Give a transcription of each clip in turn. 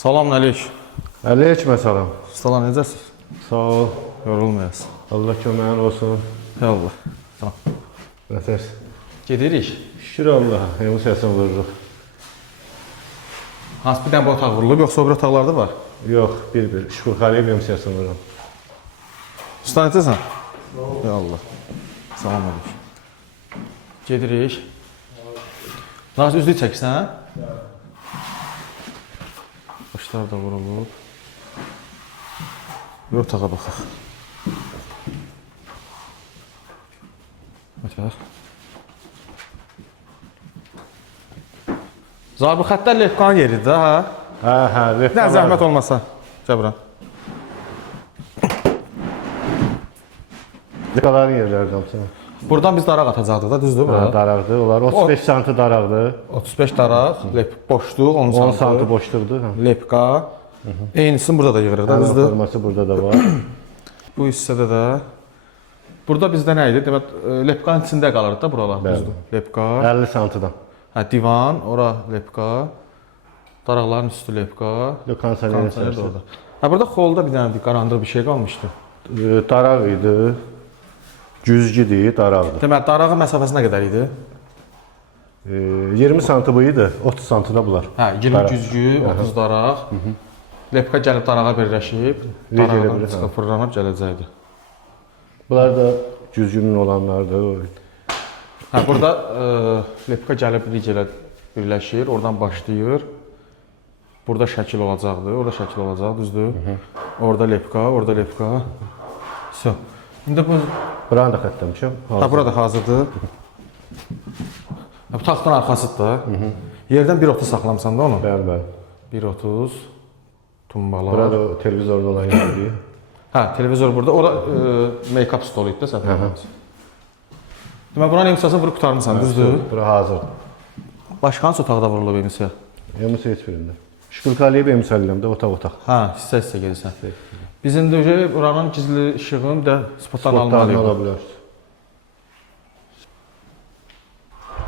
Salam Əleyküm. Əleyküm salam. Salam, necəsiz? Sağ ol. Yorulmayasın. Allah köməyin olsun. Allah. Tamam. Nətər? Gedirik. Şükür Allah. Emin səsini vururuq. Hansı bir dənə bu otaq vurulub, yoxsa o bir otaqlarda var? Yox, bir. Şükür Xaliyev emin səsini vururum. Usta necəsən? Ya Allah. Salam Əleyküm. Gedirik. Nazı üzlük çəksən? Başlar da vurulub. Bir otağa baxaq. Bax. Zabı xəttlər Lefqanın yeridir də, hə? Hə, Nə zəhmət olmasa, Cəbran. Lefqaların yerləri hamısı. Buradan biz daraq atacaqdıq da, düzdür bura? Daraqdır, onlar 35 santi daraqdır. 35 daraq, boşluq, 10 santi. 10 santi boşluqdur. Lepqa. Eynisini burada da yığırıq da, düzdür? Forması burada da var. Bu hissədə də. Burada bizdə nə idi? Demək, lepqanın içində qalırdı da buralar, düzdür? Lepqa. 50 santidən. Hə, divan, ora lepqa. Daraqların üstü lepqa. Kondisioner də orada. Hə, burada xolda bir dənə qarandır bir şey qalmışdı. Daraq idi. Güzgüdür, daraqdır. Demək, darağın məsafəsi nə qədər idi? 20 santi bu idi, 30 santina bunlar. Hə, 20 güzgü, 30 daraq. Lepqa gəlib darağa birləşib, daraqdan çıxıb fırlanıb gələcəkdi. Bunlar da güzgünün olanlardır. Hə, burada lepqa gəlib ligelə birləşir, oradan başlayır. Burada şəkil olacaqdır, orada şəkil olacaq, düzdür? Orada lepqa, orada lepqa. So. İndi bu Buranı da xəttləmişəm. Ha, burada hazırdır. Bu taxtın arxasıdır da. Yerdən 1.30 saxlamısan da onu? Bəli, bəli. 1.30 tumbalar. Burada televizorda olan yerdir. Hə, televizor burada. Ora make-up stolu idi də səhv. Demək, buranın emsiyasını vurub qutarmısan, düzdür? Bura hazırdır. Başqa hansı otaqda vurulub emsiya? Emsiya heç birində. Şükür Xaliyev emsiya eləyəm də otaq. Hə, hissə gedirsən. Biz indi buranın gizli işığını da spotdan almalıyıq. Spotdan ala bilər.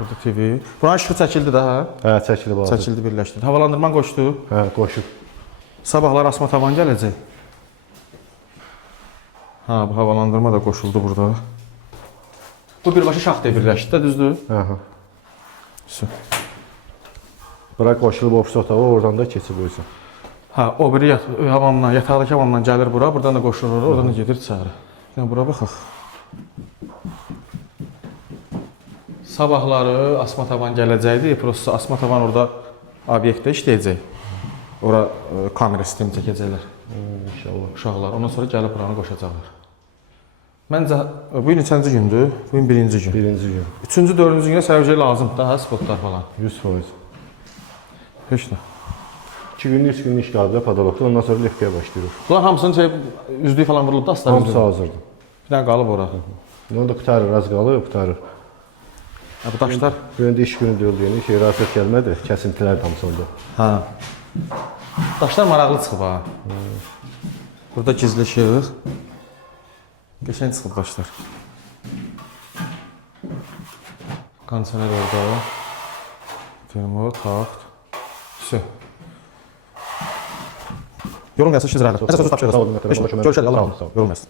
Burada TV. Buranın işığı çəkildi də, hə? Hə, çəkilib hazır. Çəkildi, birləşdirdi. Havalandırman qoşdu. Hə, qoşub. Sabahlar asma tavan gələcək. Hə, bu havalandırma da qoşuldu burada. Bu birbaşa şaxtaya birləşdi də, düzdür? Hə. Bura qoşulub ofis otağı, oradan da keçib qoysan. Hə, o biri hamamdan, yataqdakı hamamdan gəlir bura, buradan da qoşulur, oradan da gedir içəri. Yəni, bura baxaq. Sabahları asma tavan gələcəkdir, prosta asma tavan orada obyektdə işləyəcək. Ora kamera sistemi çəkəcəklər. İnşallah. Uşaqlar, ondan sonra gəlib buranı qoşacaqlar. Məncə, bu gün neçənci gündür? Bu gün birinci gün. Birinci gün. Üçüncü, dördüncü günə sərvəcə lazımdır da, hə, spotlar falan. 100%. Heç nə. 2 günlük, 3 günlük iş qaldı podologda, ondan sonra lifkaya başlayırıq. Bunlar hamısının üzlüyü falan vurulub da, aslar Hamısı hazırdır. Bir dənə qalıb ora. Onu da qutarır, az qalıb, qutarır. Bu daşlar? Bu gün də iş günü deyildi, yəni şey, rasət gəlmədi, kəsintilər hamısında. Hə. Daşlar maraqlı çıxıb ha. Burada gizli işıq. Qəşəng çıxıb daşlar. Kondisioner orada. Termo, taxt. Все. Yorulmayasın, işiniz rahat. Nəsə sözü tapşırırsın. Görüşərik, Allah razı olsun. Yorulmayasın.